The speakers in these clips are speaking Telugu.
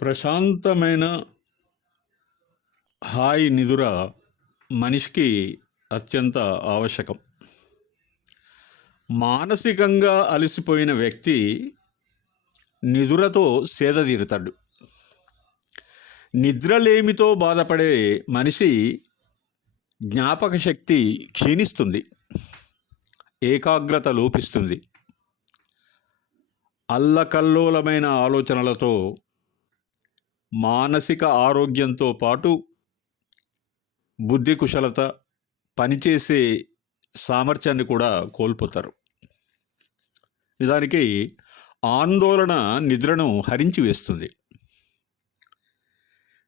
ప్రశాంతమైన హాయి నిదుర మనిషికి అత్యంత ఆవశ్యకం. మానసికంగా అలసిపోయిన వ్యక్తి నిదురతో సేదతీరుతాడు. నిద్రలేమితో బాధపడే మనిషి జ్ఞాపక శక్తి క్షీణిస్తుంది, ఏకాగ్రత లోపిస్తుంది. అల్లకల్లోలమైన ఆలోచనలతో మానసిక ఆరోగ్యంతో పాటు బుద్ధి కుశలత, పనిచేసే సామర్థ్యాన్ని కూడా కోల్పోతారు. నిజానికి ఆందోళన నిద్రను హరించి వేస్తుంది.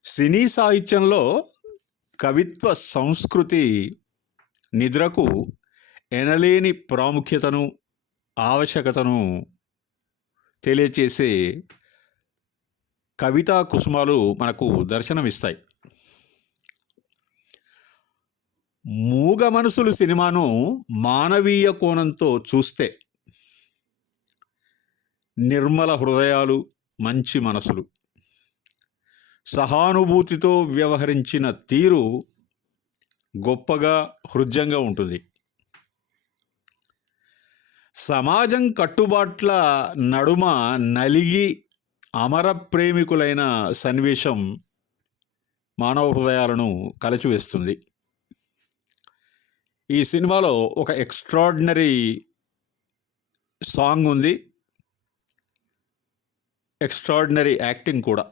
సినీ సాహిత్యంలో కవిత్వ సంస్కృతి నిద్రకు ఎనలేని ప్రాముఖ్యతను, ఆవశ్యకతను తెలియచేసే కవితా కుసుమాలు మనకు దర్శనమిస్తాయి. మూగ మనసులు సినిమాను మానవీయ కోణంతో చూస్తే నిర్మల హృదయాలు, మంచి మనసులు, సహానుభూతితో వ్యవహరించిన తీరు గొప్పగా, హృద్యంగా ఉంటుంది. సమాజం కట్టుబాట్ల నడుమ నలిగి అమర ప్రేమికులైన సన్నివేశం మానవ హృదయాలను కలచివేస్తుంది. ఈ సినిమాలో ఒక ఎక్స్ట్రాడినరీ సాంగ్ ఉంది, ఎక్స్ట్రాడినరీ యాక్టింగ్ కూడా.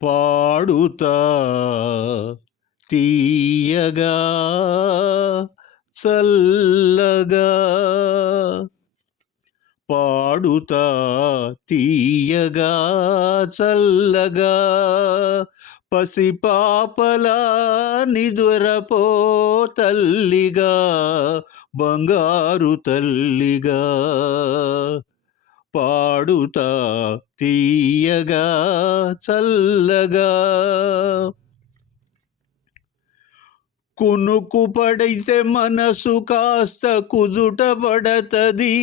పాడుతా తీయగా చల్లగా, పాడుతా తీయగా చల్లగా, పసిపాపలా నిదురపో తల్లిగా, బంగారు తల్లిగా. పాడుతా తీయగా చల్లగా, కునుకు పడితే మనసు కాస్త కుదుటపడతది,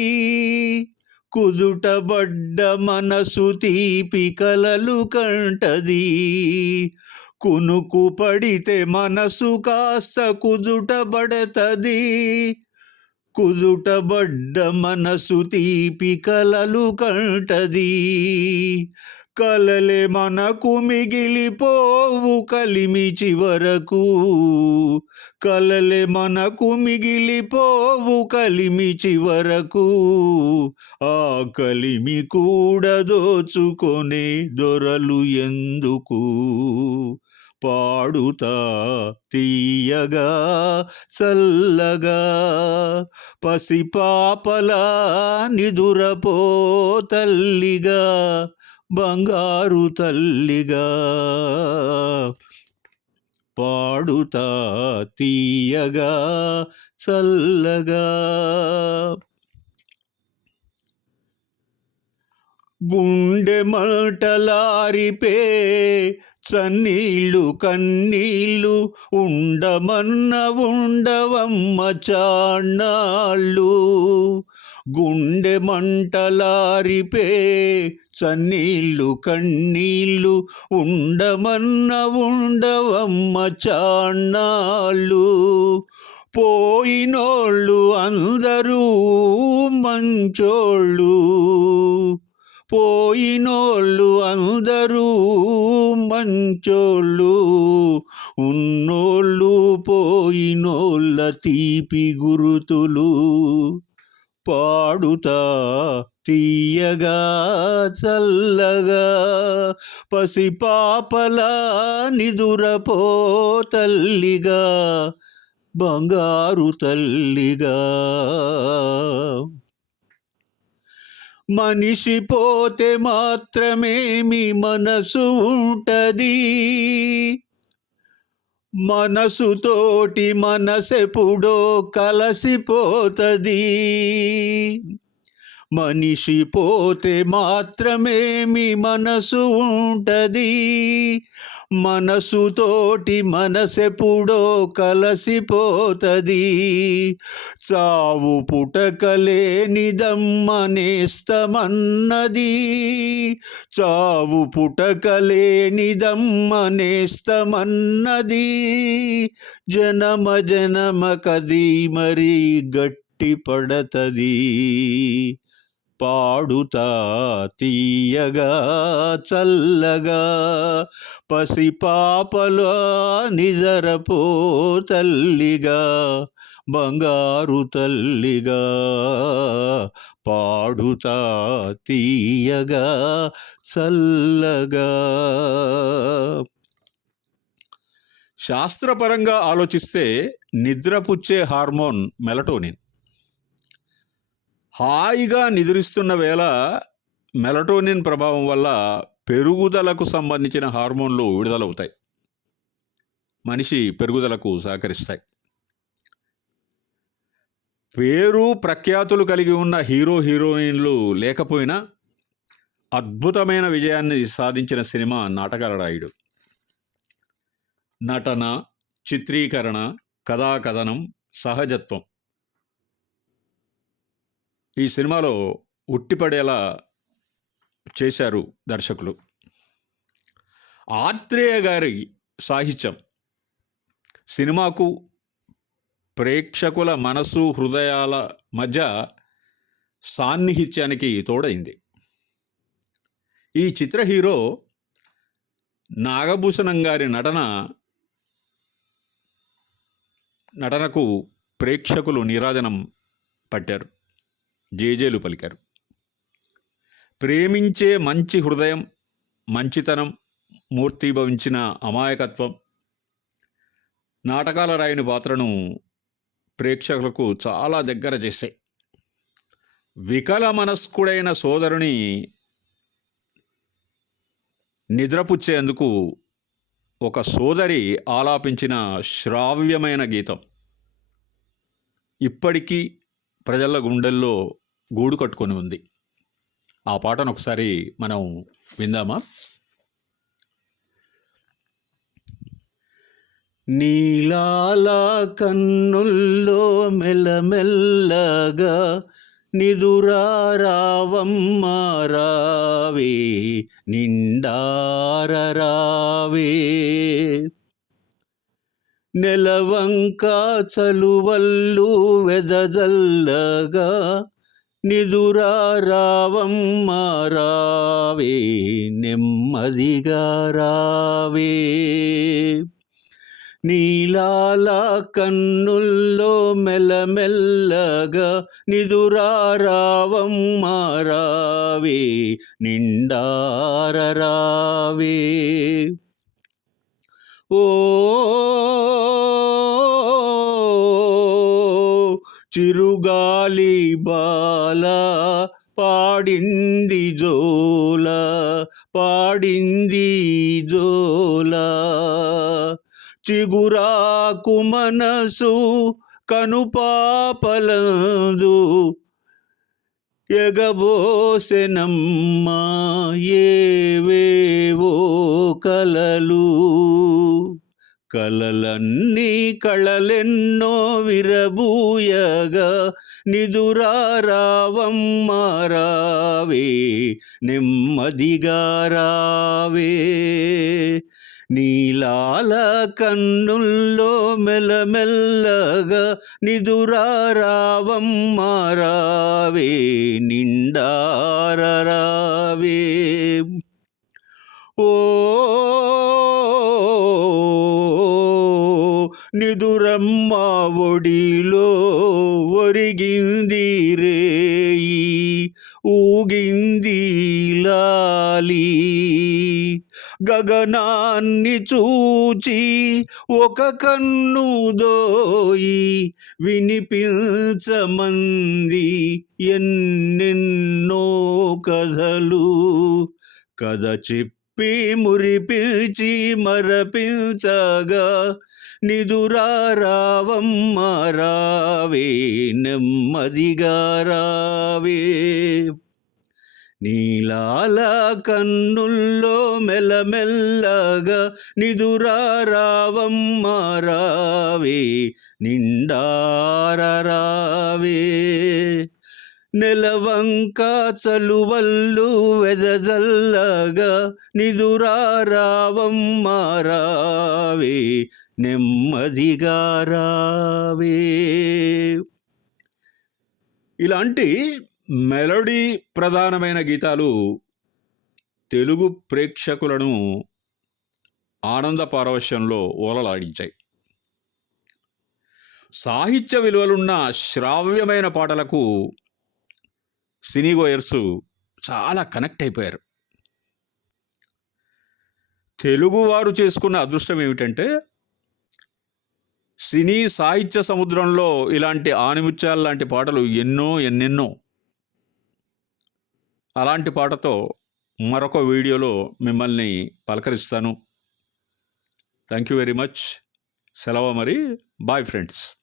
కుదుటబడ్డ మనసు తీపి కలలు కంటది. కునుకు పడితే మనసు కాస్త కుదుటపడతది, కుదుటబడ్డ మనసు తీపి కలలు కంటది. కలలే మనకు మిగిలిపోవు కలిమి చివరకు, కలలే మనకు మిగిలిపోవు కలిమి చివరకు. ఆ కలిమి కూడా దోచుకొనే దొరలు ఎందుకు. పాడుతా తీయగా చల్లగా, పసిపాపలా నిదురపో తల్లిగా, బంగారు తల్లిగా. పాడుతా తీయగా చల్లగా. గుండె మంటలారిపే చన్నీళ్ళు కన్నీళ్ళు, ఉండమన్న ఉండవమ్మ చాన్నాళ్ళు. గుండె మంటలారిపే చన్నీళ్ళు కన్నీళ్ళు, ఉండమన్న ఉండవమ్మ చాన్నాళ్ళు. పోయినోళ్ళు అందరూ మంచోళ్ళు, పోయినోళ్ళు అందరూ మంచోళ్ళు, ఉన్నోళ్ళు పోయినోళ్ళ తీపి గురుతులు. పాడుతా తీయగా చల్లగా, పసిపాపలా నిదురపో తల్లిగా, బంగారు తల్లిగా. మనిషి పోతే మాత్రమేమి మనసు ఉంటది, మనసుతోటి మనసెప్పుడో కలసిపోతది. మనిషి పోతే మాత్రమేమి మనసు ఉంటది. మనసుతోటి మనసెప్పుడో కలసిపోతది. చావు పుటకలేనిదమ్మనేస్తమన్నది. చావు పుటకలేనిదమ్మనేస్తమన్నది. జనమ జనమ కది మరి గట్టి పడతది. పాడుతా తీయగా చల్లగా పసిపాపల నిజరపో తల్లిగా బంగారు తల్లిగా. పాడుతా తీయగా చల్లగా. శాస్త్రపరంగా ఆలోచిస్తే నిద్రపుచ్చే హార్మోన్ మెలటోనిన్. హాయిగా నిద్రిస్తున్న వేళ మెలటోనిన్ ప్రభావం వల్ల పెరుగుదలకు సంబంధించిన హార్మోన్లు విడుదలవుతాయి. మనిషి పెరుగుదలకు సహకరిస్తాయి. పేరు ప్రఖ్యాతులు కలిగి ఉన్న హీరోయిన్లు లేకపోయినా అద్భుతమైన విజయాన్ని సాధించిన సినిమా నాటకాల రాయుడు. నటన, చిత్రీకరణ, కథాకథనం, సహజత్వం ఈ సినిమాలో ఉట్టిపడేలా చేశారు దర్శకులు. ఆత్రేయ గారి సాహిత్యం సినిమాకు ప్రేక్షకుల మనసు హృదయాల మధ్య సాన్నిహిత్యానికి తోడైంది. ఈ చిత్ర హీరో నాగభూషణం గారి నటనకు ప్రేక్షకులు నీరాజనం పట్టారు, జేజేలు పలికారు. ప్రేమించే మంచి హృదయం, మంచితనం మూర్తిభవించిన అమాయకత్వం నాటకాల రాయని పాత్రను ప్రేక్షకులకు చాలా దగ్గర చేశాయి. వికల మనస్కుడైన సోదరుని నిద్రపుచ్చేందుకు ఒక సోదరి ఆలాపించిన శ్రావ్యమైన గీతం ఇప్పటికీ ప్రజల గుండెల్లో గూడు కట్టుకొని ఉంది. ఆ పాటను ఒకసారి మనం విందామా? నీలాల కన్నుల్లో మెల్లమెల్లగా నిదురారావమ్మ రావే నిండారరావే. నెలవంక చలువల్లు వెదజల్లగా నిదురారావమ్మ రావే నెమ్మదిగా రావే. నీలాల కన్నుల్లో మెల్లమెల్లగా నిదురారావమ్మ రావే నిండారరావే. ఓ చిరుగాలి బాల పాడింది జోల పాడింది జోల. చిగురాకు మనసు కనుపాపలందు ఎగబోసెనమ్మా ఏవేవో కలలు. కలలన్నీ కళలెన్నో విరబూయగా నిదురారావమ్మ రావే నెమ్మదిగా రావే. నీలాల కన్నుల్లో మెల్లమెల్లగా నిదురారావమ్మ రావే నిండారరావే. ఓ నిదురమ్మ ఒడిలో ఒరిగింది రేయి ఊగింది లాలి. గగనాన్ని చూచి ఒక కన్ను దోయి వినిపించమంది ఎన్నెన్నో కథలు. కథ చెప్పి మురిపిల్చి మరపించగా నిదురారావమ్మ రావే నెమ్మదిగా రావే నీలాల కన్నుల్లో మెల్లమెల్లగా నిదురారావమ్మ రావే నిండార రావే నెలవంక చలువల్లు వెదజల్లగా నిదురారావమ్మ రావే నెమ్మదిగా రావే. ఇలాంటి మెలోడీ ప్రధానమైన గీతాలు తెలుగు ప్రేక్షకులను ఆనంద పారవశ్యంలో ఓలలాడించాయి. సాహిత్య విలువలున్న శ్రావ్యమైన పాటలకు సినీ గోయర్స్ చాలా కనెక్ట్ అయిపోయారు. తెలుగువారు చేసుకున్న అదృష్టం ఏమిటంటే సినీ సాహిత్య సముద్రంలో ఇలాంటి ఆనిముత్యాల లాంటి పాటలు ఎన్నెన్నో. అలాంటి పాటతో మరొక వీడియోలో మిమ్మల్ని పలకరిస్తాను. Thank you very much. సెలవు మరి. Bye friends.